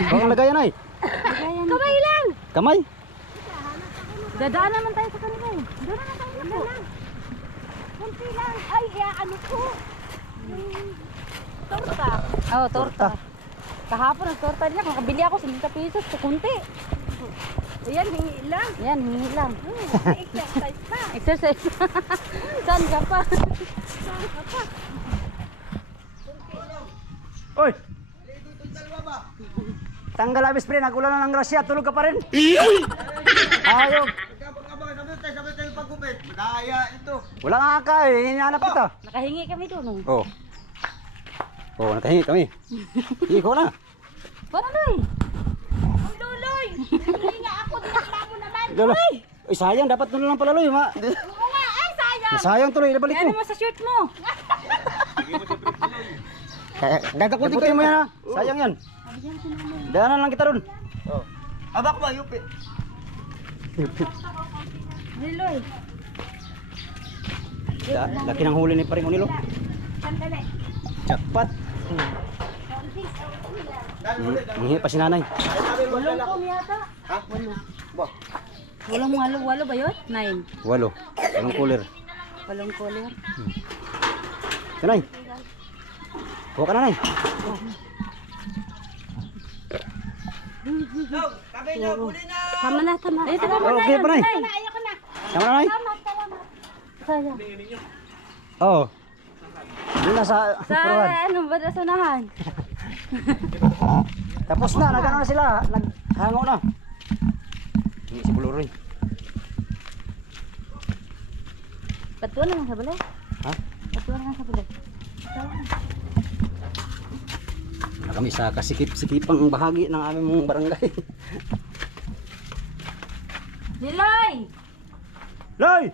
Baka lagayan ay. Kamay lang! Kamay? Dadaan naman tayo sa kanila eh. Doon na tayo na po. Kunti lang. Ay, ano ko? Torta. Oo, torta. Kahapon ang torta nila. Makabili ako 50 pesos. Kunti. Ayan, hingi lang. Ayan, hingi lang. Exercise pa. Exercise. Saan ka pa? Saan ka pa? Oy! Tanggal abis pre, nagulan na ng grasya, tulog ka pa rin. Ayaw. Sabi tayo pagkupit. Madaya ito. Wala nga ka eh, hinahanap kita. Nakahingi kami doon. Oh. Oh, nakahingi kami. Ikaw na. Paano doy? Ang luloy! Hindi nga ako, dinakla mo naman. Loy! Ay, sayang, dapat doon lang pala loy, ma. Oo nga, ay sayang! Sayang tuloy, nabalik Ano mo. mo sa shirt mo? Gagakutin mo yan ha. Sayang yan. Daanan lang kita ron. Oh. Abak ba, yupi? Luloy. Laki ng huli ni paring Unilo. Sandali. Jackpot. Manghi pa si nanay. Walong ko yata. Ha? Ba? Walo ba yun? 9. 8. Anong cooler? Walong color. Nanay. Huwag ka nanay. No, sabi niyo, huli na. Tama na, tama. Ay, tama na. Okay pa nay. Ayoko na. Tama na nay. Tama. Sayang. Oo. Doon na sa Sa puruhan. ano ba na sunahan? Tapos na, nagano na sila. Naghango na. Hindi si Buluroy. Patuan na lang sa balay. Ha? Patuan na lang sa balay. Na kami sa kasikip-sikipang bahagi ng aming barangay. Niloy! Loy!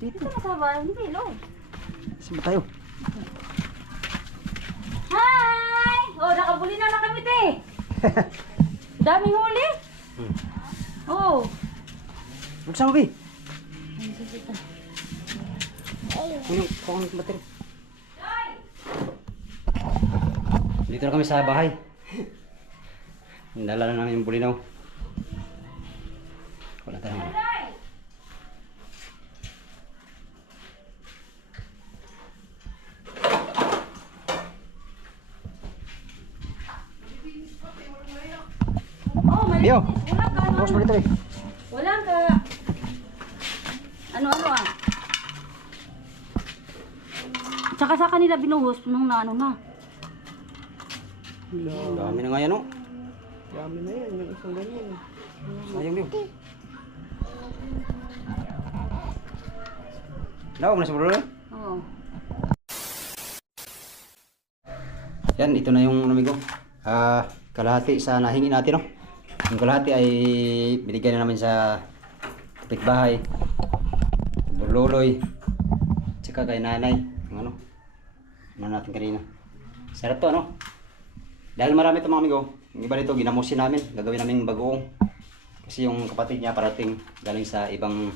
Dito na sa balay. Hindi, Loy. Saan ba tayo? Hi! Oh, nakabuli na kami, te. Daming huli. Oh. Buksan mo, Bi. Ano yung bateri? Dito na kami sa bahay. Dala na namin yung bulinaw. Wala tayong Oh, malinis. Bio. Wala ka. Tapos mo dito eh. Wala ka. Ano ah. Tsaka sa kanila binuhos nung naano na. Dami na nga yan oh. Dami na yan, yung isang ganyan. Sayang Bio. Daw, mo na sa bulo. Oo. Yan, ito na yung amigo. Kalahati sa nahingi natin no. Yung kalahati ay binigyan na namin sa kapitbahay. Loloy. Tsaka kay nanay. Yung ano natin kanina. Sarap to ano. Dahil marami ito mga amigo. Yung iba nito ginamusin namin. Gagawin namin bagoong. Kasi yung kapatid niya parating galing sa ibang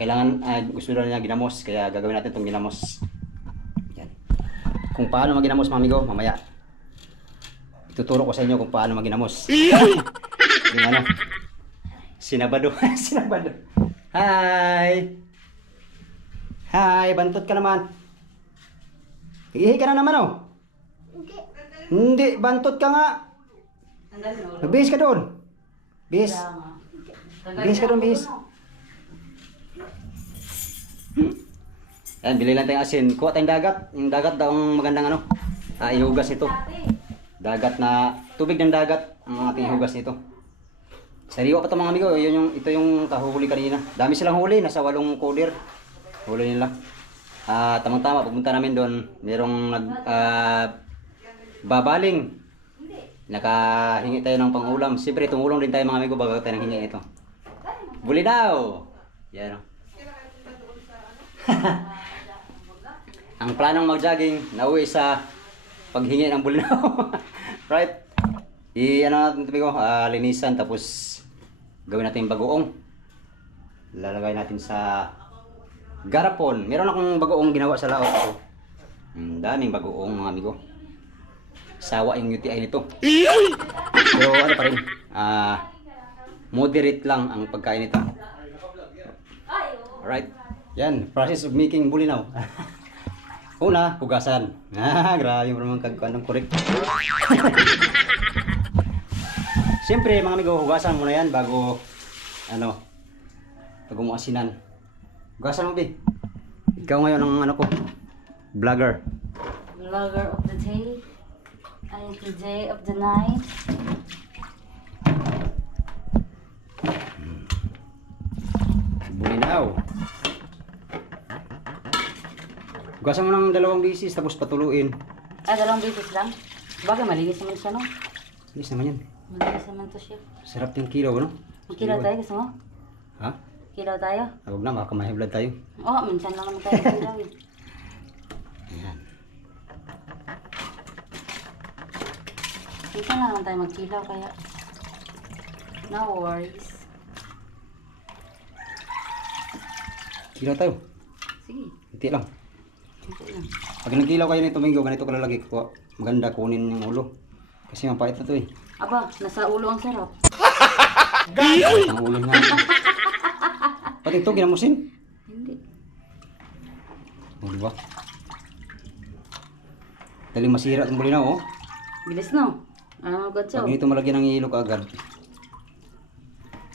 kailangan gusto na niya ginamos. Kaya gagawin natin itong ginamos. Yan. Kung paano maginamos mga amigo, mamaya ituturo ko sa inyo kung paano maginamos. Yung ano, sinabado. Sinabado. Hi! Hi! Bantot ka naman. Ihi ka na naman oh. Hindi, bantot ka nga. Nagbihis ka doon. Bihis. Bihis ka doon, bihis. Ayan, bili lang tayong asin. Kuha tayong dagat. Yung dagat daw ang magandang ano. Ihugas ito. Dagat na, tubig ng dagat ang ating hugas nito. Sariwa pa ito mga amigo. Ito yung kahuli kanina. Dami silang huli. Nasa 8 coder. Huli nila. Tamang-tama, pupunta namin doon. Merong babaling. Nakahingi tayo ng pangulam. Siyempre, tumulong din tayo mga amigo bago tayo nang hingi ito. Buli daw! Yan o. Ang planong mag-jogging, nauwi sa paghingi ng bulinaw. Right? Ano natin ito, linisan, tapos gawin natin yung bagoong. Lalagay natin sa garapon. Meron akong bagoong ginawa sa laot ko. Daming bagoong mga amigo. sawa yung UTI nito. Pero ano pa rin, moderate lang ang pagkain nito. Alright. Yan, process of making bulinaw. Una, hugasan. Grabe mo naman kagkuhan ng korek. Siyempre, mga amigo, hugasan mo na yan bago, bago mo asinan. Hugasan mo, Bi. Ikaw ngayon ang vlogger. Vlogger of the day. And the day of the night. Bulinaw. Hugasan mo ng 2 bisis tapos patuluin. 2 beses lang? Bagay, malinis naman siya, no? Bilis naman yan. Malinis naman to siya. Sarap yung kilaw, ano? Magkilaw tayo, gusto mo? Ha? Kilaw tayo? Huwag na, baka may blood tayo. Oo, minsan lang naman tayo kilaw eh. Ayan. Minsan lang naman tayo magkilaw, kaya no worries. Kilaw tayo. Sige, Hindi lang. ito lang. Pag nagkilaw kayo nito, Mingo, ganito ka lalagay ko. Maganda kunin yung ulo. Kasi mapait na to eh. Aba, nasa ulo ang sarap. Ang ulo nga. Pati ito, ginamusin. Hindi. O, diba? Dali masira itong bulinaw, oh. Bilis no? Gotso. Pag ganito malagyan ng hilo kaagad.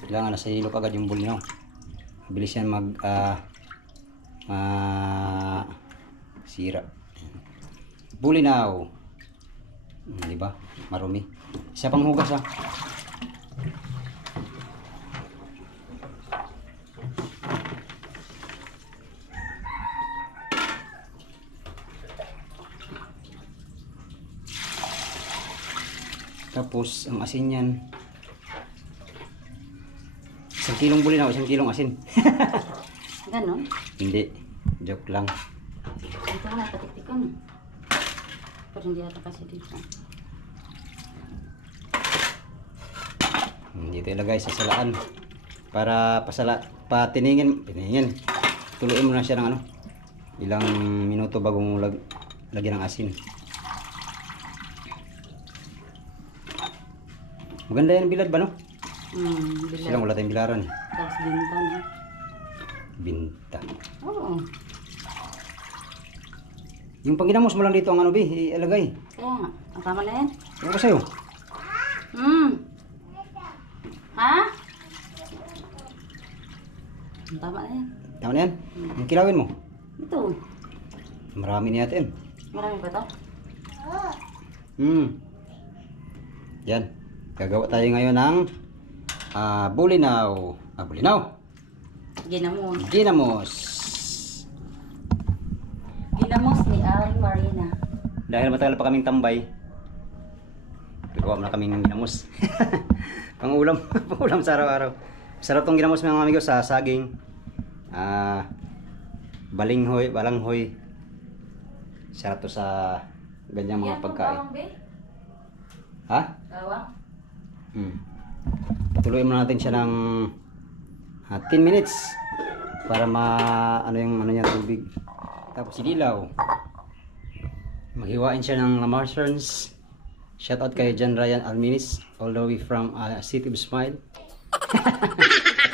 Kailangan nasa hilo kaagad yung bulinaw. Mabilis yan sira. Bulinaw. Diba? Marumi. Isa pang hugas, ha. Tapos, ang asin yan. 1 kilong bulinaw, 1 kilong asin. Ganon? Hindi. Joke lang. Ito na, patiktikan. Pero hindi ata kasi dito. Dito ilagay sa salaan. Para patiningin. Tuluin mo na siya ng ilang minuto bago mo lagyan ng asin. Maganda yan bilad ba, no? Kasi lang Bilad. wala tayong bilaran. Tapos binta na. Binta. Oo. Yung pangginamos mo lang dito ang ilagay. Kaya nga. Ang tama na yan. Ano ko sa'yo? Ha? Ang tama na yan. Tama na yan? Yung kilawin mo? Ito. Marami na yatin. Marami ba ito? Yan. Gagawa tayo ngayon ng bulinaw. Bulinaw. Ginamos. Ginamos. Ginamos ni Ari Marina. Dahil matagal pa kaming tambay, gagawa na kaming ginamos. Pangulam. Pangulam sa araw-araw. Sarap tong ginamos, mga amigo, sa saging. Balanghoy. Sarap to sa ganyang mga pagkain. Ha? Bawang? Patuloyin mo natin siya ng 10 minutes para yung niya tubig. Tapos sidilaw. Maghiwain siya ng mushrooms. Shout out kay John Ryan Alminis all the way from City of Smile.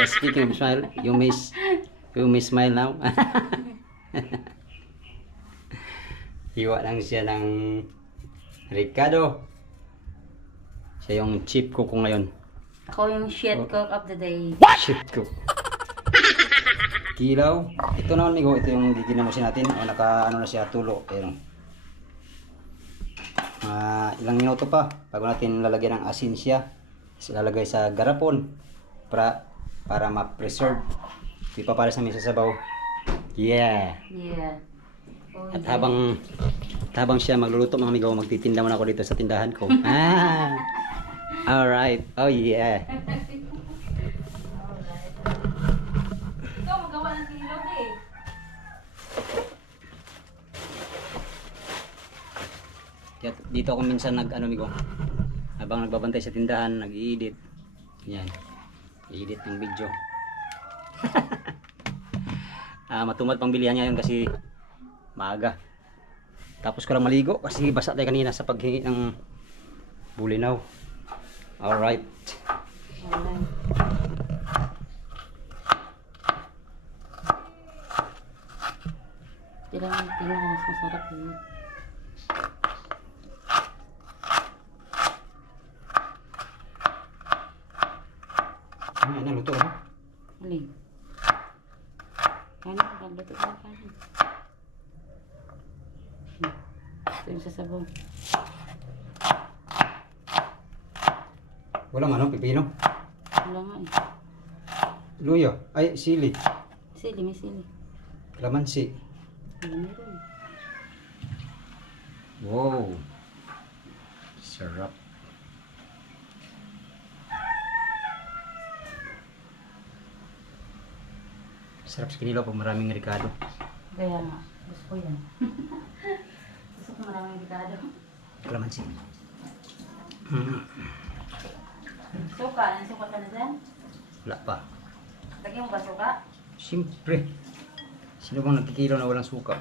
Speaking of smile, you may smile now. Hiwa lang siya ng Ricardo. Siya yung chief cook ko ngayon. Ako yung shit cook of the day. Chief cook. Kilaw. Ito naman, migo. Ito yung giginamusin natin. O na siya, tulo. Pero ilang minuto pa bago natin lalagyan ng asin siya. Lalagay sa garapon para ma-preserve. Ipapares namin sa sabaw. Yeah. Yeah. At habang siya magluluto, mga amigo, magtitinda muna ako dito sa tindahan ko. Alright. Oh yeah. Ikaw magawa ng kilaw eh. Dito ako minsan migo. Habang nagbabantay sa tindahan, nag-i-edit. Yan. I-edit ng video. Matumad pang bilihan ngayon kasi maaga. Tapos ko lang maligo kasi basa tayo kanina sa paghingi ng bulinaw. Alright. Ayan. Tingnan mo, mas masarap yun. Ano, luto na? Alin? Kanin, pagluto na kanin. Ito yung sasabong. Walang ano, pipino? Wala nga eh. Luyo. Ay, sili. Sili, may sili. Kalamansi. Wala meron. Wow. Sarap. Sarap sa kinilaw pag maraming ricado. Kaya nga, gusto ko yan. Gusto ko maraming bigado. Kalamansi. Suka, ano suka ka na dyan? Wala pa. Lagyan mo ba suka? Siyempre. Sino bang nagkikilaw na walang suka?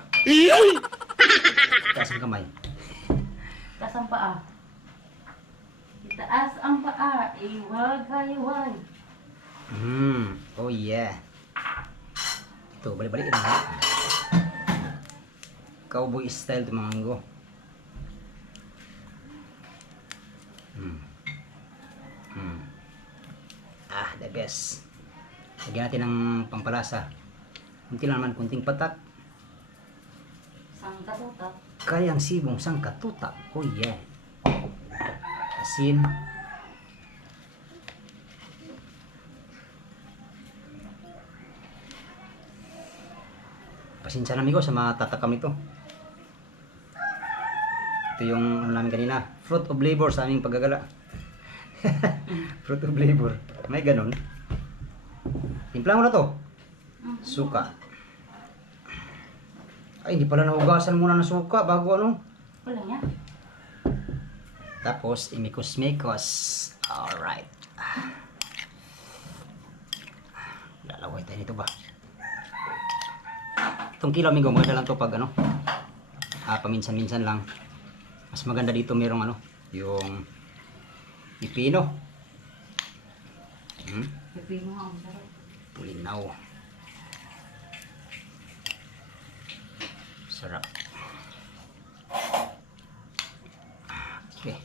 Taas ang kamay. Taas ang paa. Itaas ang paa. Iwag, haywag. Oh yeah. Ito, balik-balik na. Cowboy style ito mga anggo. The best. Lagyan natin ng pampalasa. Kunti lang naman, kunting patak. Sang katutak. Kayang sibong sang katutak. Oh yeah. Asin. Pasensya na amigo sa mga tatakam ito. Ito yung ano namin kanina. Fruit of labor sa aming paggagala. Fruit of labor. May ganun. Timpla mo na to. Suka. Ay, hindi pala naugasan muna ng suka bago ano. Wala nga. Tapos, imikos-mikos. Alright. Lalaway tayo nito ba? Itong kilo, amigo, maganda lang to pag ano. Paminsan-minsan lang. Mas maganda dito merong ano, yung pipino. Pipino nga, ang sarap. Pulinaw. Sarap. Okay.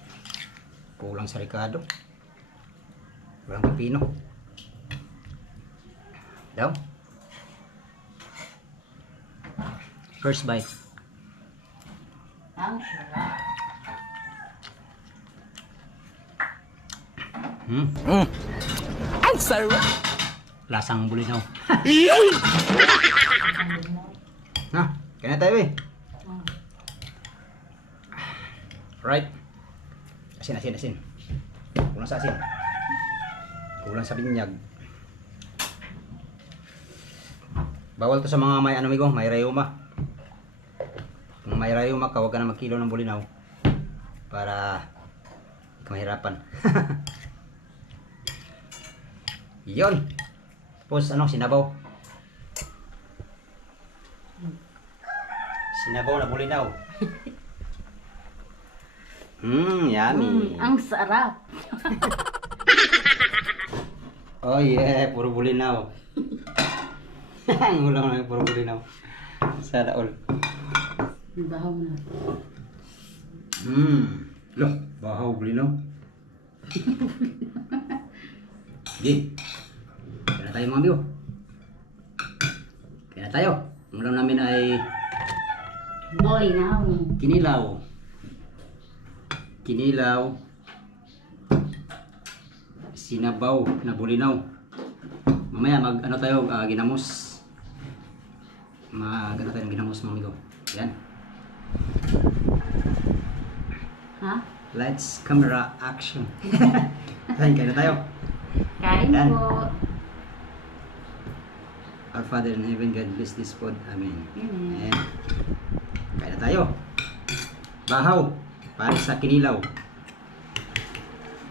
Kulang sa ricado. Kulang pipino. Daw. First bite. Ang sarap. Ang sarap. Lasang bulinaw. Ha, kaya na tayo eh. Right. Asin. Kulang sa asin. Kulang sa binyag. Bawal to sa mga may ano amigo, may rayuma. Kung may rayuma ka, huwag ka na magkilo ng bulinaw. Para hindi ka mahirapan. Yun. Tapos ano, sinabaw. Sinabaw na bulinaw. Yummy. Ang sarap. Oh yeah, puro bulinaw. Ang ulam na puro bulinaw. Sana all. Bahaw na. Loh, bahaw bulinaw. Sige. Kaya na tayo mga amigo. Kaya na tayo. Ang ulam namin ay Bulinaw. Kinilaw. Sinabaw na bulinaw. Mamaya mag ano tayo, ginamos. Mag ano tayo ng ginamos mga amigo. Yan. Ha? Lights, camera, action. Kain na tayo. Kain Yan. po. Our Father in Heaven, God bless this food. Amen. Amen. Ayan. Kain na tayo. Bahaw. Para sa kinilaw.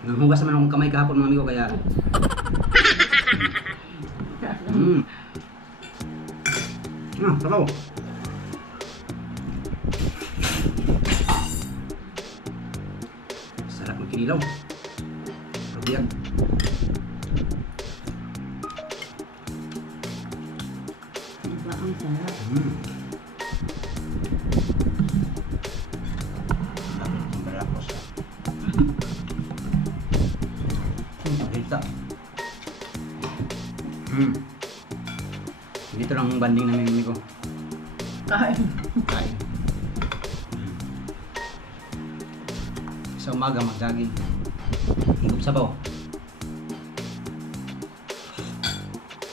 Nanghugas naman akong kamay kahapon mga amigo kaya sabaw. Anak ng kinilaw. Rubiyag. Diba ang sarap? Ang balakos. Ang hita. Dito lang ang banding namin amigo. Kain. Kain. Sa umaga mag-jogging. Higop sabaw.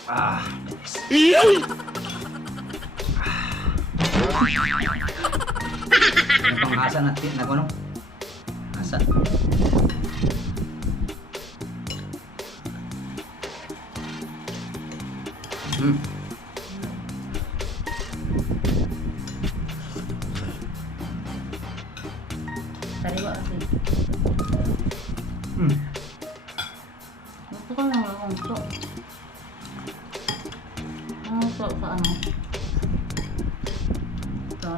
The best. Ano pang hasa natin na ano? Hasa. Sariwa kasi. Gusto ko lang mangunso. Mangunso sa ano? Sa...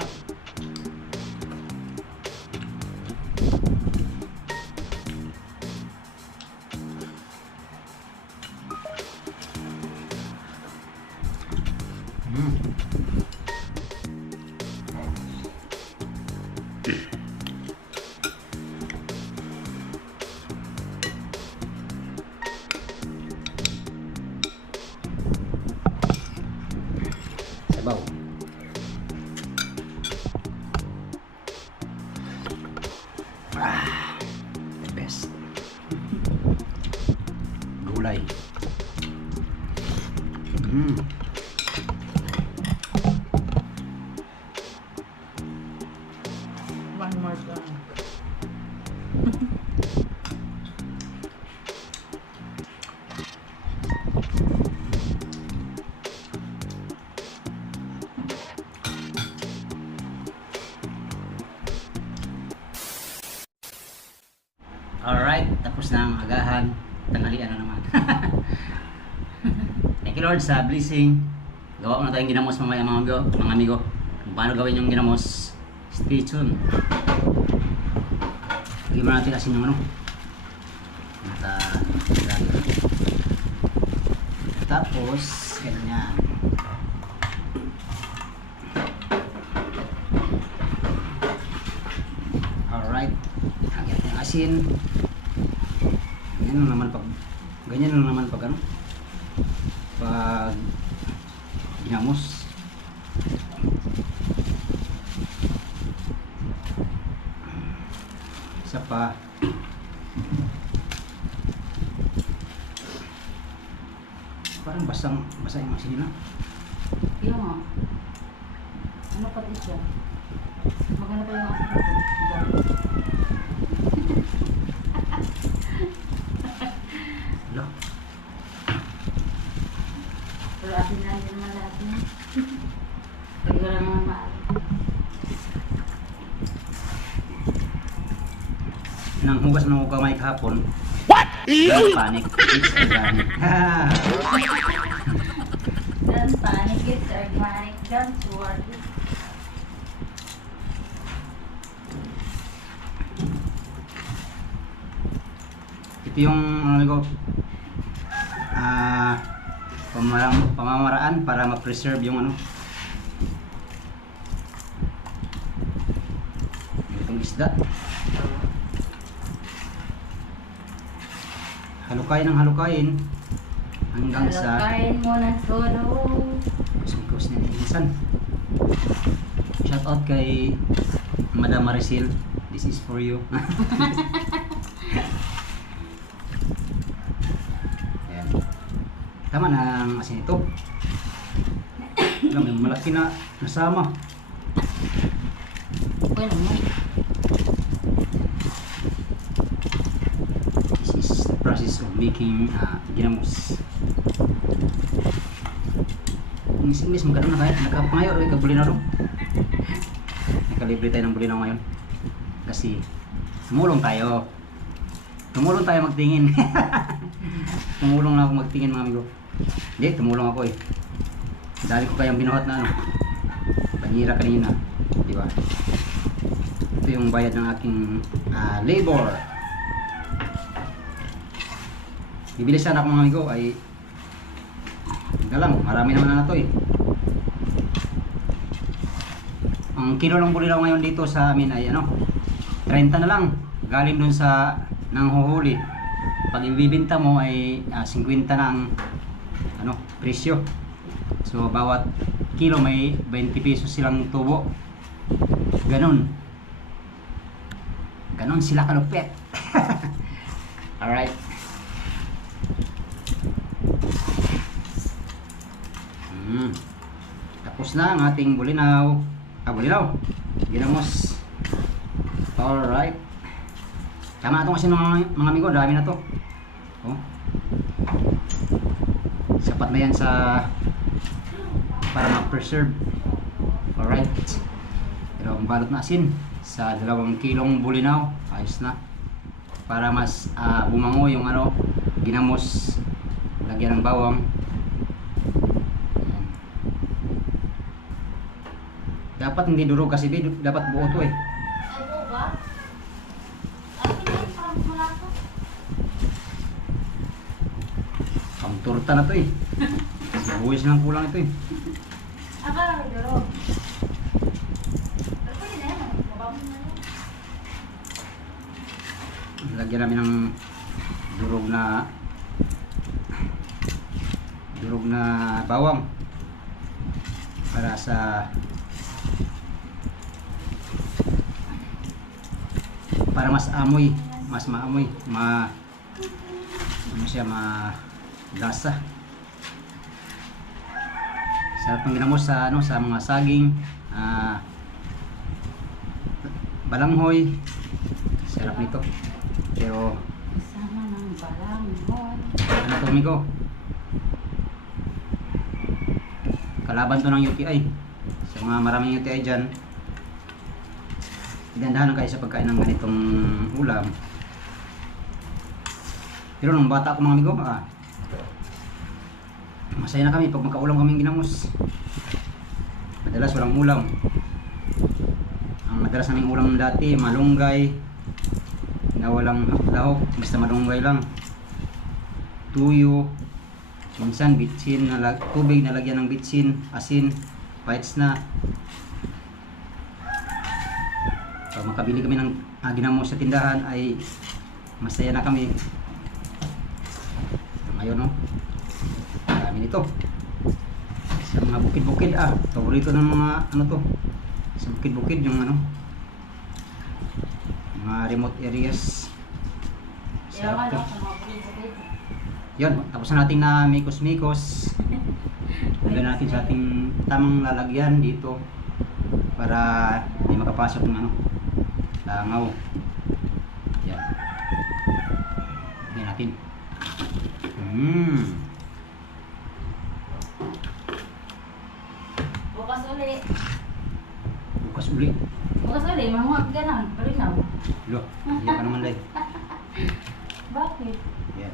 Sabaw. The best. Gulay. One more time. Alright, tapos na ang agahan. Tanghalian na naman. Thank you Lord sa blessing. Gawa ko na tayong ginamos mamaya mga amigo. Kung paano gawin yung ginamos, stay tuned. Lagyan mo natin asin yung ano. Tapos, ganyan. Alright. Lagyan natin yung asin. Ganyan lang naman pag ano. Pag ginamos. Isa pa. Parang basa yung asin nila. Yung nga. Ano pa din siya? Maganda pa yung asin ko. Wala. Pero asin na din naman lahat niya. Pag wala naman mahal. Nang hugas ng mga kamay kahapon. What? Don't panic. It's organic. Don't panic, it's organic. Don't worry. Ito yung ano ko, pamamaraan para ma-preserve yung ano. Itong isda. Halukayin hanggang sa Halukayin mo ng todo. kusmikos na inisan. Shout out kay Madam Maricel. This is for you. Ayan. Tama na ang asin ito. Alam mo, malaki na nasama. Okay naman. This is the process of making ginamos. Ang isimis, magkano na kaya? Nakapangayo rin ka-bulinaw. Nakalibre tayo ng bulinaw ngayon. Kasi tumulong tayo magtingin. Tumulong na ako magtingin mga amigo. Hindi, tumulong ako eh. Dali ko kayang binuhat na ano. Panira kanina. Di ba? Ito yung bayad ng aking labor. bibili sana ako mga amigo ay hindi lang, marami naman na to eh. Ang kilo ng bulinaw ngayon dito sa amin ay ano, 30 na lang. Galing dun sa nang huhuli. Pag ibibenta mo ay 50 na ang ano, presyo. So bawat kilo may 20 pesos silang tubo. Ganon. Ganon sila kalupit. Alright. Tapos na ang ating bulinaw. Bulinaw. Ginamos. Alright. Tama ito kasi mga amigo, dami na to. Oh. Sapat na yan sa para ma-preserve. Alright. Pero ang balot na asin sa 2 kilong bulinaw, ayos na. Para mas bumango yung ano, ginamos. Lagyan ng bawang. Dapat hindi durog kasi dapat buo to eh. Ang torta na to eh. Buwis lang kulang ito eh. Akala ko duro. Pero pwede na yan. Mababang na yan. Lagyan namin ng durog na bawang para sa para mas maamoy, ano siya, lasa. Sarap ng ginamos sa ano, sa mga saging, balanghoy. Sarap nito. Pero Kasama ng balanghoy. ano to amigo? Kalaban to ng UTI. Sa mga maraming UTI dyan, gandahan na kayo sa pagkain ng ganitong ulam. Pero nung bata ako mga amigo, masaya na kami pag magkaulam kaming ginamos. Madalas walang ulam. Ang madalas naming ulam dati, malunggay na walang lahok, basta malunggay lang. Tuyo, minsan bitsin na tubig na lagyan ng bitsin, asin, bites na. Pag makabili kami ng ginamos sa tindahan ay masaya na kami. Ngayon no, dami nito sa mga bukid-bukid. Paborito ng mga ano to sa bukid-bukid, yung ano, mga remote areas. Sarap to. Yun, tapos na natin na mikos-mikos. Lagyan natin sa ating tamang lalagyan dito para hindi makapasok ng ano, langaw. Yan. Lagyan natin. Bukas uli. Bukas uli. Bukas uli, mamuhag ka na. Palinaw. Lo, hindi pa naman dahil. Bakit? Yan.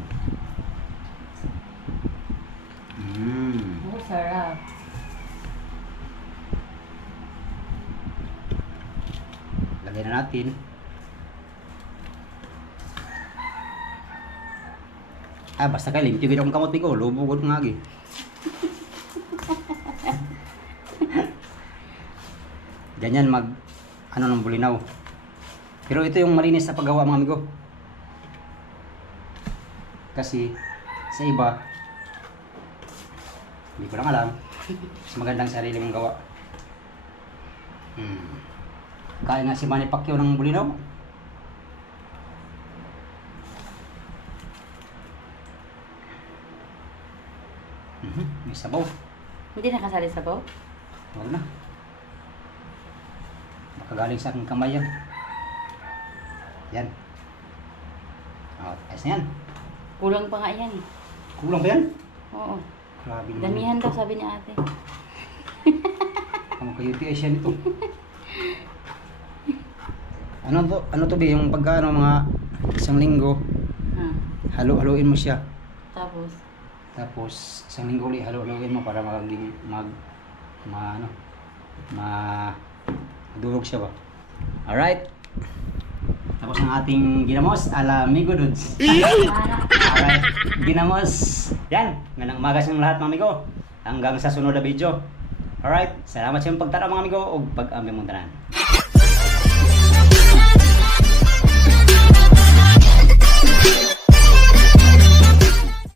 Oh, sarap. Lagyan na natin. Basta kayo, limpyo gid akong kamot ko. Lubog ko nga gi. Ganyan ano ng bulinaw. Pero ito yung malinis na paggawa mga amigo. Kasi sa iba, hindi ko lang alam. Mas magandang sarili mong gawa. Kaya nga si Manny Pacquiao ng bulinaw. May sabaw. Hindi nakasali sa baw? Huwag na. Baka galing sa aking kamay yan. Yan. Ayos na yan. Kulang pa nga yan eh. Kulang ba yan? Oo. Grabe naman. Damihan daw sabi ni ate. Ang ka-UTI siya nito. Ano to ba yung pagka mga isang linggo, halo-haloin mo siya. Tapos isang linggo ulit halo-haloin mo para maging madurog siya ba. Alright. Tapos ang ating ginamos ala Migo Dudes. Alright, ginamos. Yan, ngayong umaga sa lahat mga amigo. Hanggang sa sunod na video. Alright, salamat sa inyong pagtanaw mga amigo ug pag-ambi mong tanan.